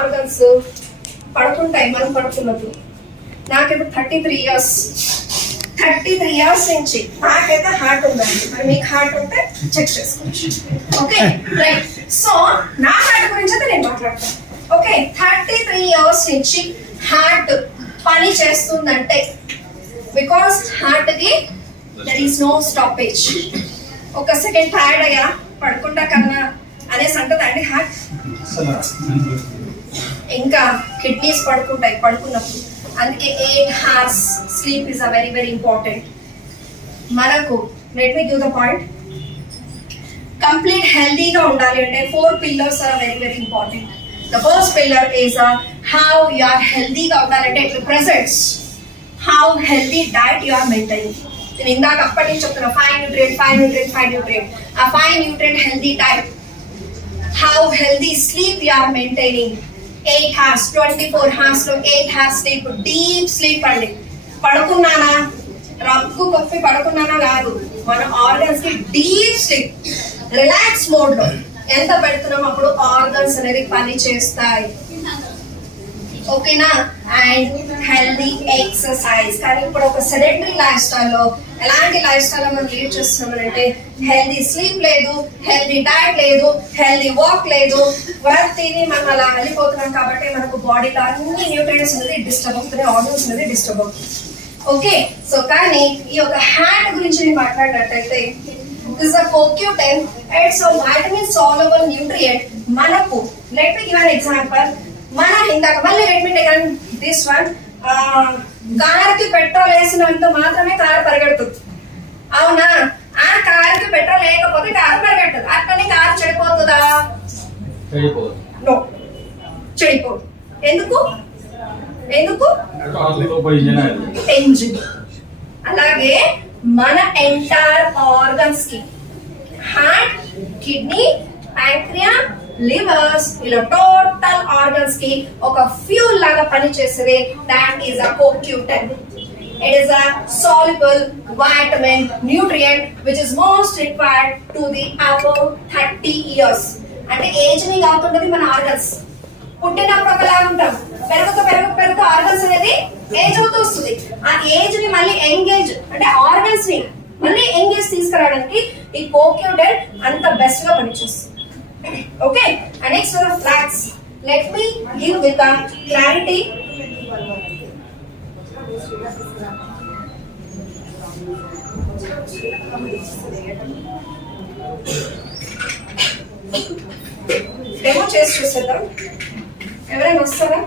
Organs పడుకుంటాయి మనం పడుకున్నప్పుడు. నాకైతే 33 years నుంచి నాకైతే హార్ట్ ఉందండి. మరి మీకు హార్ట్ ఉంటే చెక్ చేసుకోవచ్చు. Okay right. సో నా హార్ట్ గురించి అయితే నేను మాట్లాడతాను. ఓకే 33 years నుంచి హార్ట్ పని చేస్తుందంటే బికాస్ హార్ట్ కి దర్ ఈస్ నో స్టాపేజ్. ఒక సెకండ్ టైర్డ్ అయ్యా పడుకుంటా కన్నా అనేసి అంటదండి హార్ట్. ఇంకా కిడ్నీస్ పడుకుంటాయి పడుకున్నప్పుడు. అందుకే 8 hours sleep is a very very important. మనకు let me give the point. Complete healthy గా ఉండాలి అంటే 4 pillars are very very important. The first pillar is how you are healthy గా ఉండాలంటే it represents how healthy diet you are maintaining. నేను ఇందాక అప్పటి నుంచి చెప్తున్నా 5 nutrient. ఆ 5 nutrient healthy diet. How healthy sleep you are maintaining. 8 hours 24 hours లో 8 hours sleep, deep sleep అండి. పడుకున్నానా రగ్గు కొప్పి పడుకున్నానా కాదు, మన ఆర్గన్స్ కి డీప్ స్లీప్ రిలాక్స్ మోడ్ లో ఎంత పెడుతున్నాం అప్పుడు ఆర్గన్స్ అనేది పని చేస్తాయి. ఓకేనా. And healthy exercise. కానీ ఇప్పుడు ఒక సెడెంటరీ లైఫ్ స్టైల్లో ఎలాంటి లైఫ్ స్టైల్ మనం లీడ్ చేస్తున్నాం అంటే హెల్దీ స్లీప్ లేదు, హెల్దీ డైట్ లేదు, హెల్దీ వాక్ లేదు, ప్రతిదీ మనం అలా వెళ్ళిపోతున్నాం. కాబట్టి మనకు బాడీలో అన్ని న్యూట్రియంట్స్ అనేది డిస్టర్బ్ అవుతున్నాయి, ఆర్గన్స్ అనేది డిస్టర్బ్ అవుతుంది. ఓకే సో కానీ ఈ యొక్క హార్ట్ గురించి నేను మాట్లాడినట్టయితే this is a CoQ10. It's a vitamin soluble nutrient. మనకు let me give an example. మన ఇందాక మళ్ళీ let me take this one. కార్కి పెట్రోల్ వేసినంత మాత్రమే కారు పరిగెడుతుంది, అవునా? ఆ కార్కి పెట్రోల్ లేకపోతే కారు పరిగెట్టదు. అట్లనే కారు చెడిపోతుందా? నో, చెడిపోదు. ఎందుకు? ఎంజిన్. అలాగే మన ఎంటైర్ ఆర్గన్స్ కి హార్ట్, కిడ్నీ, ప్యాంక్రియా, లివర్స్ ఇలా టోటల్ ఆర్గన్స్ కి ఒక ఫ్యూల్ లాగా పనిచేసేది that is a CoQ10. It is a soluble vitamin nutrient which is most required to the above 30 years. అంటే ఏజింగ్ అవుతున్నది మన ఆర్గన్స్. పుట్టినప్పుడు ఒకలాగా ఉంటాం, పెరుగుతూ ఆర్గన్స్ అనేది ఏజ్ అవుతూ వస్తుంది. ఆ ఏజ్ ని మళ్ళీ ఎంగేజ్ అంటే ఆర్గన్స్ ని మళ్ళీ ఎంగేజ్ తీసుకురావడానికి ఈ CoQ10 అంత బెస్ట్ గా పనిచేస్తుంది. Okay, and next one of flax. Let me give with a clarity. Demo చేసి చూసేద్దాం. ఎవరైనా వస్తారా?